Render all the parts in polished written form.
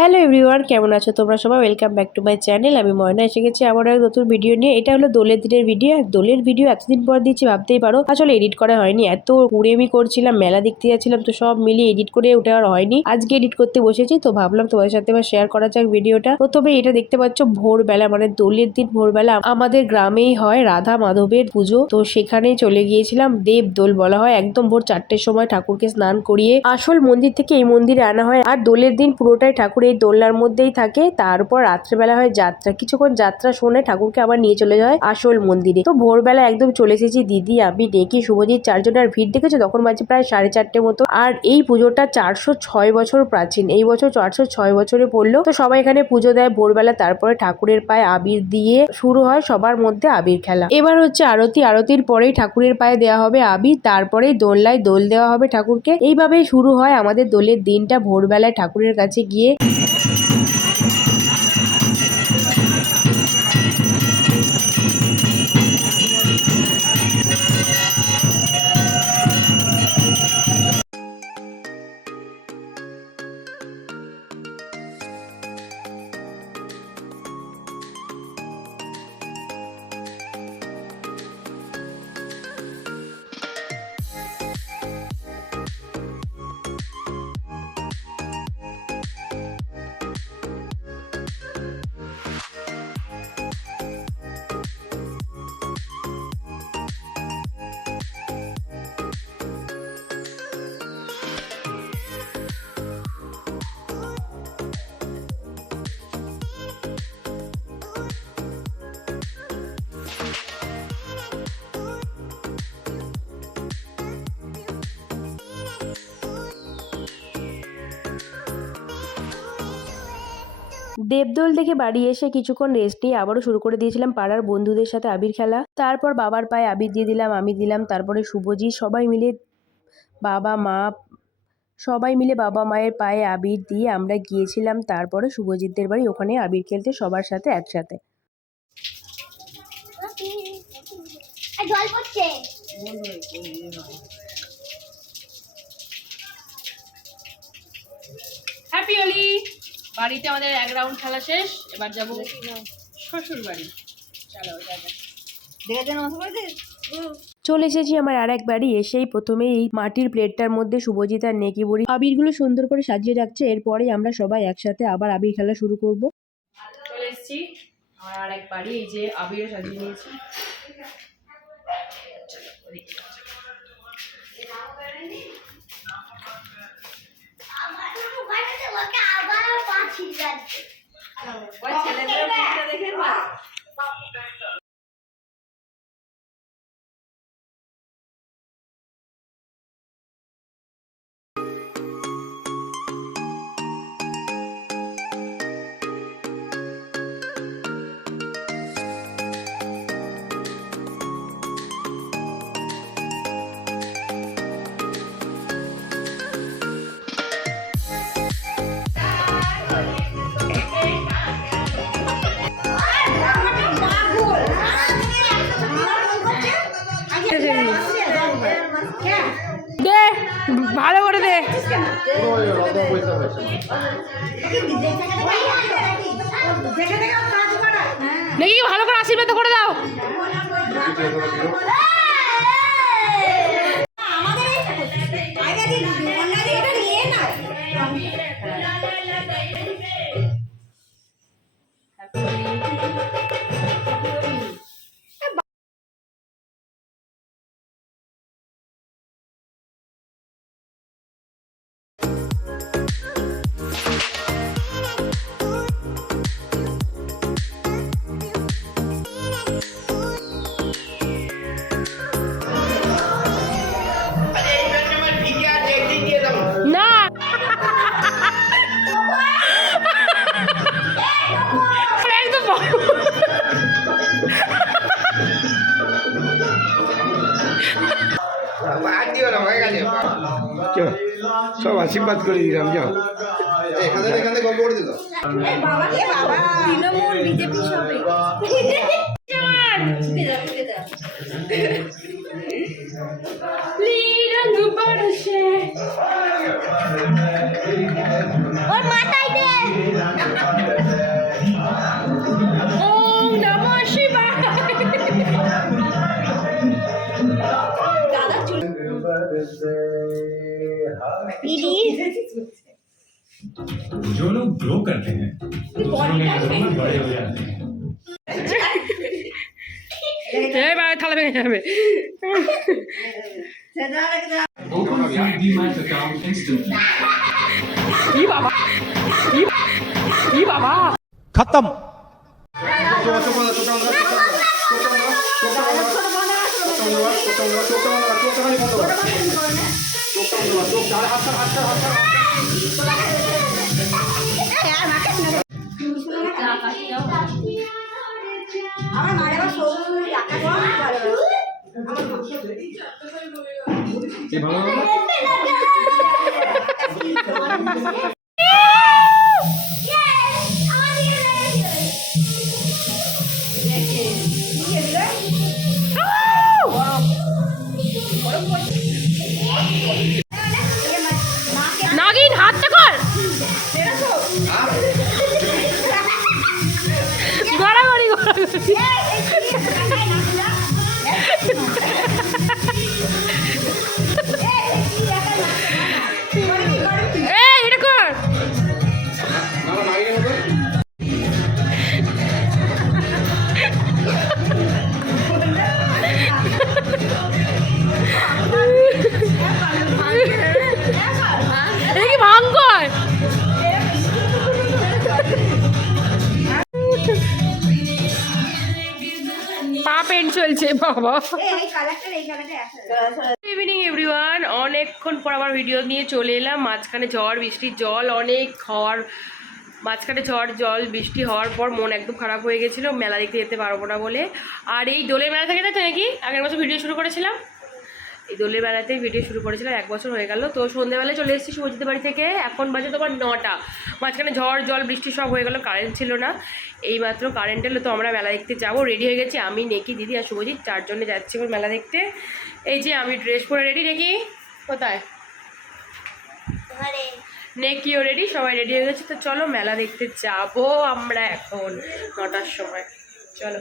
Hello everyone, কেমন আছো তোমরা সবাই? Welcome back to my channel. আমি ময়না এসে গেছি আবার এক নতুন ভিডিও নিয়ে। এটা হলো দোলের দিনের ভিডিও। আর দোলের ভিডিও এতদিন পর দিচ্ছি ভাবতেই পারো। আসলে এডিট করা হয়নি, এত কুড়েমি করছিলাম, মেলা দেখতে যাচ্ছিলাম, তো সব মিলিয়ে এডিট করে উঠে আর হয়নি। আজকে এডিট করতে বসেছি, তো ভাবলাম তোমাদের সাথে এবার শেয়ার করা যাক ভিডিওটা। প্রথমে এটা দেখতে পাচ্ছ ভোরবেলা, মানে দোলের দিন ভোরবেলা আমাদের গ্রামেই হয় রাধা মাধবের পুজো, তো সেখানেই চলে গিয়েছিলাম। দেব দোল বলা হয়। একদম ভোর 4টের সময় ঠাকুরকে স্নান করিয়ে আসল মন্দির থেকে এই মন্দিরে আনা হয়। আর দোলের দিন পুরোটাই ঠাকুর এই দোলনার মধ্যেই থাকে। তারপর রাত্রেবেলা হয় যাত্রা, কিছুক্ষণ যাত্রা শুনে ঠাকুরকে আবার নিয়ে চলে যায় আসল মন্দিরে। তো ভোরবেলা একদম চলে এসেছি দিদি, আমি, ডেকি, শুভজিৎ, চারজনের ভিড় দেখেছো? তখন বাজে প্রায় 4:30 মতো। আর এই পুজোটা 406 বছর প্রাচীন, এই বছর 406 বছরে পড়লো। তো সবাই এখানে পুজো দেয় ভোরবেলা। তারপরে ঠাকুরের পায়ে আবির দিয়ে শুরু হয় সবার মধ্যে আবির খেলা। এবার হচ্ছে আরতি, আরতির পরেই ঠাকুরের পায়ে দেওয়া হবে আবির, তারপরে দোলনায় দোল দেওয়া হবে ঠাকুরকে। এইভাবেই শুরু হয় আমাদের দোলের দিনটা। ভোরবেলায় ঠাকুরের কাছে গিয়ে দেবদোল দেখে বাড়ি এসে কিছুক্ষণ রেস্ট নিয়ে আবারও শুরু করে দিয়েছিলাম পাড়ার বন্ধুদের সাথে আবির খেলা। তারপর বাবার পায়ে আবির দিয়ে দিলাম, আমি দিলাম, তারপরে শুভজিৎ, সবাই মিলে বাবা মা সবাই মিলে বাবা মায়ের পায়ে আবির দিয়ে আমরা গিয়েছিলাম তারপরে শুভজিৎদের বাড়ি, ওখানে আবির খেলতে সবার সাথে একসাথে। হ্যাপি হোলি। বাড়িতে আমাদের এক রাউন্ড খেলা শেষ, এবার যাবো শ্বশুর বাড়ি। চলো চলে এসেছি আমার আর এক বাড়ি। এসেই প্রথমে এই মাটির প্লেটটার মধ্যে শুভজিৎ আর নেকি বুড়ি আবিরগুলো সুন্দর করে সাজিয়ে রাখছে। এরপরে আমরা সবাই একসাথে আবার আবির খেলা শুরু করব। চলে এসেছি আমার আর এক বাড়ি, এই যে আবিরও সাজিয়ে নিয়েছি। দে ভালো করে দে, দেখি ভালো করে আশীর্বাদ করে দাও। সব আশীর্বাদ করে দিলাম। যাও এখানে গল্প করে দিল তৃণমূল বিজেপি সবে ওর মাথায় দে जो लोग ग्रो करते हैं दूसरों के नजरों में बड़े हो जाते हैं থালা ভেঙে যাবে। Open free DMAT account instantly. ই বাবা, ই বাবা। खत्म। আমার মায়ের আবার সৌরজগৎ আকাশ ভালো নাগিন হাতটা কর, গড়াগড়ি গড়াগড়ি। এই এটা কর। এই কি ভাঙ্গর? পা পেন চলছে বাবা। এই কালারটা ইভিনিং এভরিওয়ান, অনেকক্ষণ পর আবার ভিডিও নিয়ে চলে এলাম। মাঝখানে ঝড় বৃষ্টি, জল অনেক হওয়ার মাঝখানে জল বৃষ্টি হওয়ার পর মন একদম খারাপ হয়ে গেছিলো, মেলা দেখতে যেতে পারবো না বলে। আর এই দোলের মেলা থেকে তো নাকি আগের বছর ভিডিও শুরু করেছিলাম, এই দোলের বেলাতেই ভিডিও শুরু করেছিলাম, 1 বছর হয়ে গেল। তো সন্ধ্যেবেলায় চলে এসেছি শুভজিতের বাড়ি থেকে, এখন বাজে তোমার 9টা। মাঝখানে ঝড় জল বৃষ্টি সব হয়ে গেল, কারেন্ট ছিল না, এইমাত্র কারেন্ট এলো। তো আমরা মেলা দেখতে যাবো, রেডি হয়ে গেছি আমি, নেকি, দিদি আর শুভজিৎ, 4 জনে যাচ্ছি ওর মেলা দেখতে। এই যে আমি ড্রেস পরে রেডি, নেকি কোথায়, নেকিও রেডি, সবাই রেডি হয়ে গেছে। তো চলো মেলা দেখতে যাবো আমরা এখন 9টার সময়, চলো।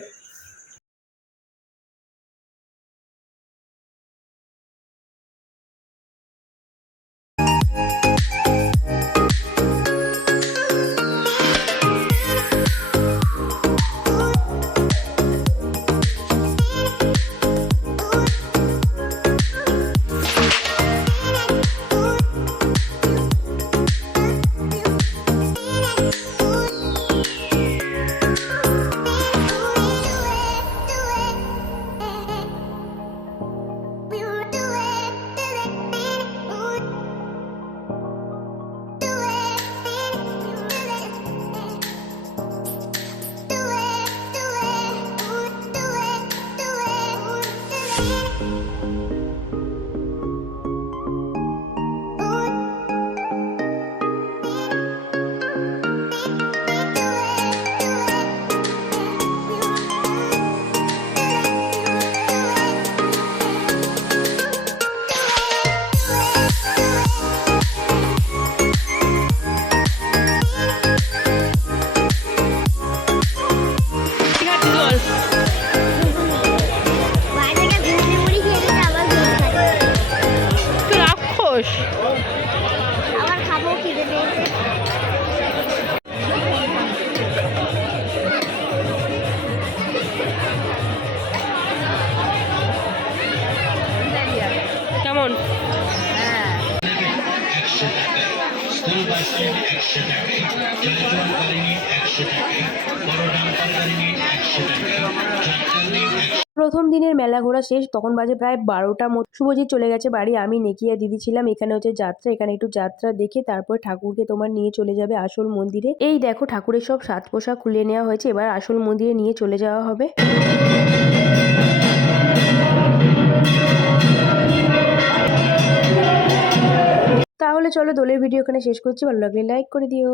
আবার খাবো খিদে পেয়েছে। কেমন? স্কুল বাস স্ট্যান্ড 100 টাকায়, চলাচল করেনি 100 টাকায়, বড় ডাম্পার করেনি 100 টাকায়, ট্রাক্টর নেই 100। প্রথম দিনের মেলা ঘোরা শেষ, তখন বাজে প্রায় 12টার মতো। শুভজিৎ চলে গেছে বাড়ি, আমি নেকি আর দিদি ছিলাম। এখানে হচ্ছে যাত্রা, এখানে একটু যাত্রা দেখে তারপর ঠাকুরকে তোমার নিয়ে চলে যাবে আসল মন্দিরে। এই দেখো ঠাকুরের সব সাজ পোশাক খুলে নেওয়া হয়েছে, এবার আসল মন্দিরে নিয়ে চলে যাওয়া হবে। তাহলে চলো দোলের ভিডিও এখানে শেষ করছি, ভালো লাগলে লাইক করে দিও।